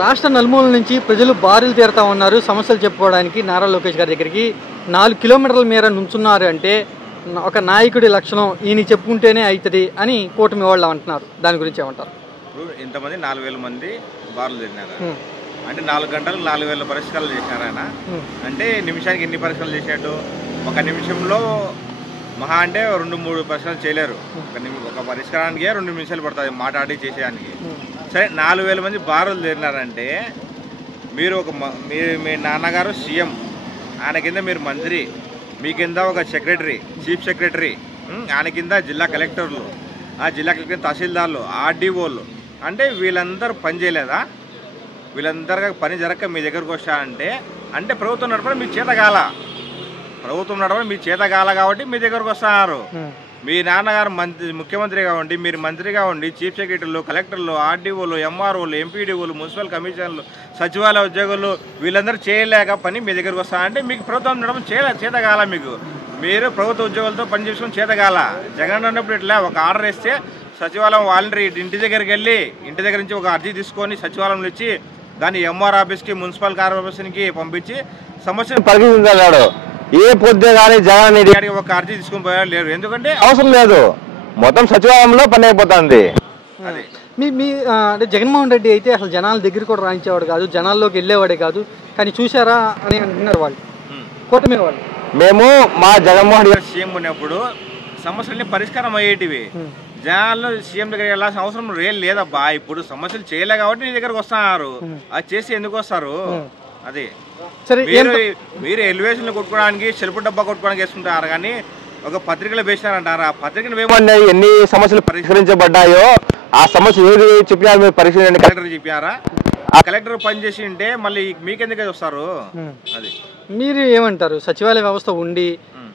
రాష్ట్ర నలుమూలల నుంచి ప్రజలు బారులు తీరుతా ఉన్నారు సమస్యలు చెప్పుకోవడానికి నారా లోకేష్ గారి దగ్గరికి 4 కిలోమీటర్ల మేర నుంచున్నారు అంటే ఒక నాయకుడి లక్షణం ఈయన చెప్పుకుంటేనే అవుతుంది అని కూటమి వాళ్ళు అంటున్నారు. దాని గురించి ఏమంటారు? ఇప్పుడు ఇంతమంది 4000 మంది బారులు తిరిగినారు అంటే 4 గంటలకు 4000 పరిష్కారాలు చేసినారు ఆయన. అంటే నిమిషానికి ఎన్ని పరిష్కారాలు చేసినట్టు? ఒక నిమిషంలో మహా అంటే 2-3 పరిష్కారాలు చేయలేరు. ఒక పరిష్కారానికి 2 నిమిషాలు పడుతుంది మాట్లాడి చేసేదానికి. సరే 4000 మంది బారులు తిరిగినారంటే మీరు మీ నాన్నగారు సీఎం, ఆయన కింద మీరు మంత్రి, మీ కింద ఒక సెక్రటరీ, చీఫ్ సెక్రటరీ, ఆయన కింద జిల్లా కలెక్టర్లు, ఆ జిల్లా కలెక్టర్ తహసీల్దార్లు, ఆర్డీఓలు, అంటే వీళ్ళందరూ పని చేయలేదా? వీళ్ళందరికీ పని జరగక మీ దగ్గరకు వస్తారంటే అంటే ప్రభుత్వం నడపడం మీ చేతగాల, ప్రభుత్వం నడపడం మీ చేతగాల కాబట్టి మీ దగ్గరకు వస్తున్నారు. మీ నాన్నగారు ముఖ్యమంత్రిగా ఉండి, మీరు మంత్రిగా ఉండి, చీఫ్ సెక్రటరీలు, కలెక్టర్లు, ఆర్డీఓలు, ఎంఆర్ఓలు, ఎంపీడీఓలు, మున్సిపల్ కమిషనర్లు, సచివాలయ ఉద్యోగులు వీళ్ళందరూ చేయలేక పని మీ దగ్గరకు వస్తారంటే మీకు ప్రభుత్వం నడపడం చేతగాల. మీరు ప్రభుత్వ ఉద్యోగులతో పని చేసుకుని చేతగాల. జగన్ అన్నప్పుడు ఇట్లా ఒక ఆర్డర్ ఇస్తే సచివాలయం వాలంటరీ ఇంటి దగ్గరికి వెళ్ళి ఇంటి దగ్గర నుంచి ఒక అర్జీ తీసుకొని సచివాలయంలో ఇచ్చి దాన్ని ఎంఆర్ ఆఫీస్కి, మున్సిపల్ కార్పొరేషన్కి పంపించి సమస్యను పరిగణించాడు. ఏ పొద్దు కానీ జగన్ రెడ్డి ఒక అర్జీ తీసుకుని పోయాడు లేరు, ఎందుకంటే అవసరం లేదు, మొత్తం సచివాలయంలో పని అయిపోతుంది. అంటే జగన్మోహన్ రెడ్డి అయితే అసలు జనాల దగ్గర కూడా రాయించేవాడు కాదు, జనాల్లోకి వెళ్ళేవాడే కాదు, కానీ చూసారా అని అంటున్నారు వాళ్ళు, కూటమి వాళ్ళు. మేము మా జగన్మోహన్ రెడ్డి సీఎం ఉన్నప్పుడు సమస్యలన్నీ పరిష్కారం అయ్యేటివి. జనాల్లో సీఎం దగ్గర వెళ్ళాల్సిన అవసరం లేదబ్బా. ఇప్పుడు సమస్యలు చేయలే కాబట్టి నీ దగ్గరకు వస్తున్నారు. అది చేసి ఎందుకు వస్తారు? అది సరే, మీరు ఎలివేషన్లు కొట్టుకోవడానికి సెల్ఫ్ డబ్బా కొట్టుకోవడానికి వేసుకుంటారు, కానీ ఒక పత్రికలో వేసినారంటారు. ఆ పత్రికను ఏమన్నాయి, ఎన్ని సమస్యలు పరిష్కరించబడ్డాయో ఆ సమస్య ఏది చెప్పినారు మీరు పరిశీలన కలెక్టర్ చెప్పారా? ఆ కలెక్టర్ పని చేసి ఉంటే మళ్ళీ మీకెందుకు వస్తారు? అది మీరు ఏమంటారు? సచివాలయ వ్యవస్థ ఉండి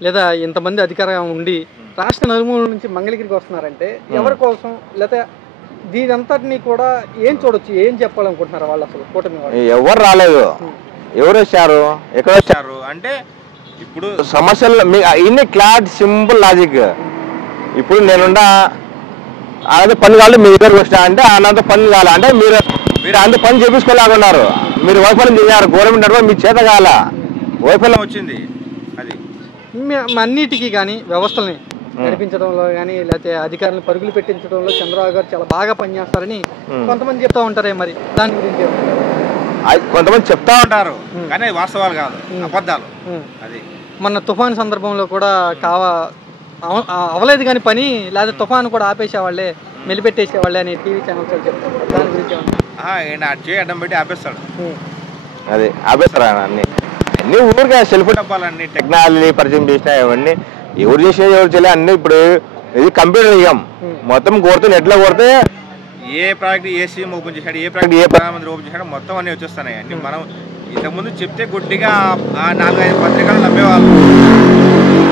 లేదా ఇంతమంది అధికారం ఉండి రాష్ట్ర నలుమూల నుంచి మంగళగిరికి వస్తున్నారంటే ఎవరి కోసం, లేదా దీనంతటినీ కూడా ఏం చూడొచ్చు, ఏం చెప్పాలనుకుంటున్నారు వాళ్ళు? అసలు కూటమి వాళ్ళు ఎవరు రాలేదు, ఎవరు వచ్చారు, ఎక్కడ వచ్చారు అంటే ఇప్పుడు సమస్యలు ఇన్ని క్లాట్ సింపుల్ లాజిక్. ఇప్పుడు నేనుండా అలాగే పని కావాలి మీ దగ్గరకు వచ్చినా అంటే అన్నంత పని కావాలి అంటే మీరు అంత పని చేపించుకోలేకున్నారు. మీరు వైఫల్యం చేయారు, గవర్నమెంట్ నడవ మీ చేత కాల వైఫల్యం వచ్చింది. అది అన్నిటికీ కానీ వ్యవస్థల్ని నడిపించడంలో కానీ లేకపోతే అధికారులను పరుగులు పెట్టించడంలో చంద్రబాబు గారు చాలా బాగా పనిచేస్తారని కొంతమంది చెప్తా ఉంటారే, మరి దాని గురించి కొంతమంది చెప్తా ఉంటారు కానీ వాస్తవాలు కాదు, అబద్ధాలు. అది మొన్న తుఫాను సందర్భంలో కూడా అవలేదు కానీ పని, లేదా తుఫాను కూడా ఆపేసేవాళ్ళే, మెలిపెట్టేసేవాళ్ళే అని టీవీ ఛానల్స్ చెప్తారు. దాని గురించి ఆయన అడ్డం పెట్టి ఆపేస్తాడు. అది ఆపేస్తారా అన్ని ఊరికే సెల్ఫ్ డబ్బాలన్నీ టెక్నాలజీ పరిచయం చేసినా ఇవన్నీ ఎవరు చేసినా ఎవరు చేయలే అన్ని. ఇప్పుడు ఇది కంప్యూటర్ యుగం, మొత్తం కొడితే నెట్లో కొడితే ఏ ప్రాజెక్ట్ ఏ సీఎం ఓపెన్ చేశాడు, ఏ ప్రాజెక్ట్ ఏ ప్రధానమంత్రి ఓపెన్ చేశాడు మొత్తం అన్నీ వచ్చేస్తున్నాయి. అన్ని మనం ఇంతకుముందు చెప్తే గుడ్డిగా 4-5 పత్రికలు నమ్మేవాళ్ళు.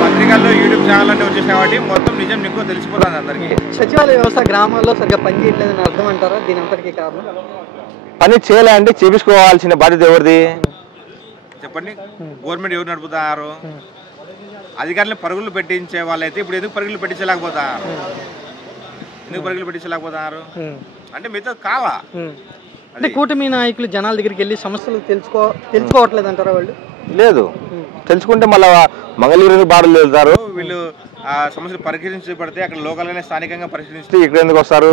పత్రికల్లో యూట్యూబ్ ఛానల్ అన్నీ వచ్చేసాయి కాబట్టి మొత్తం నిజం నీకు తెలిసిపోతుంది అందరికీ. సచివాలయ వ్యవస్థ గ్రామాల్లో సరిగ్గా పని చేయట్లేదని అర్థం అంటారా? దీని అంతటికీ కారణం పని చేయలే అంటే చేపించుకోవాల్సిన బాధ్యత ఎవరిది చెప్పండి? గవర్నమెంట్ ఎవరు నడుపుతారు? అధికారులను పరుగులు పెట్టించే వాళ్ళైతే ఇప్పుడు ఎందుకు పరుగులు పెట్టించలేకపోతారు? ఎందుకు పరుగులు పెట్టించలేకపోతారు అంటే మీతో కావా? అంటే కూటమి నాయకులు జనాల దగ్గరికి వెళ్ళి సమస్యలు తెలుసుకోవట్లేదు అంటారా? వాళ్ళు లేదు, తెలుసుకుంటే మళ్ళీ మంగళగిరి బారులు వెళ్తారు. వీళ్ళు ఆ సమస్యలు పరిశీలించబడితే అక్కడ లోకల్గానే స్థానికంగా పరిశీలిస్తే ఇక్కడ ఎందుకు వస్తారు?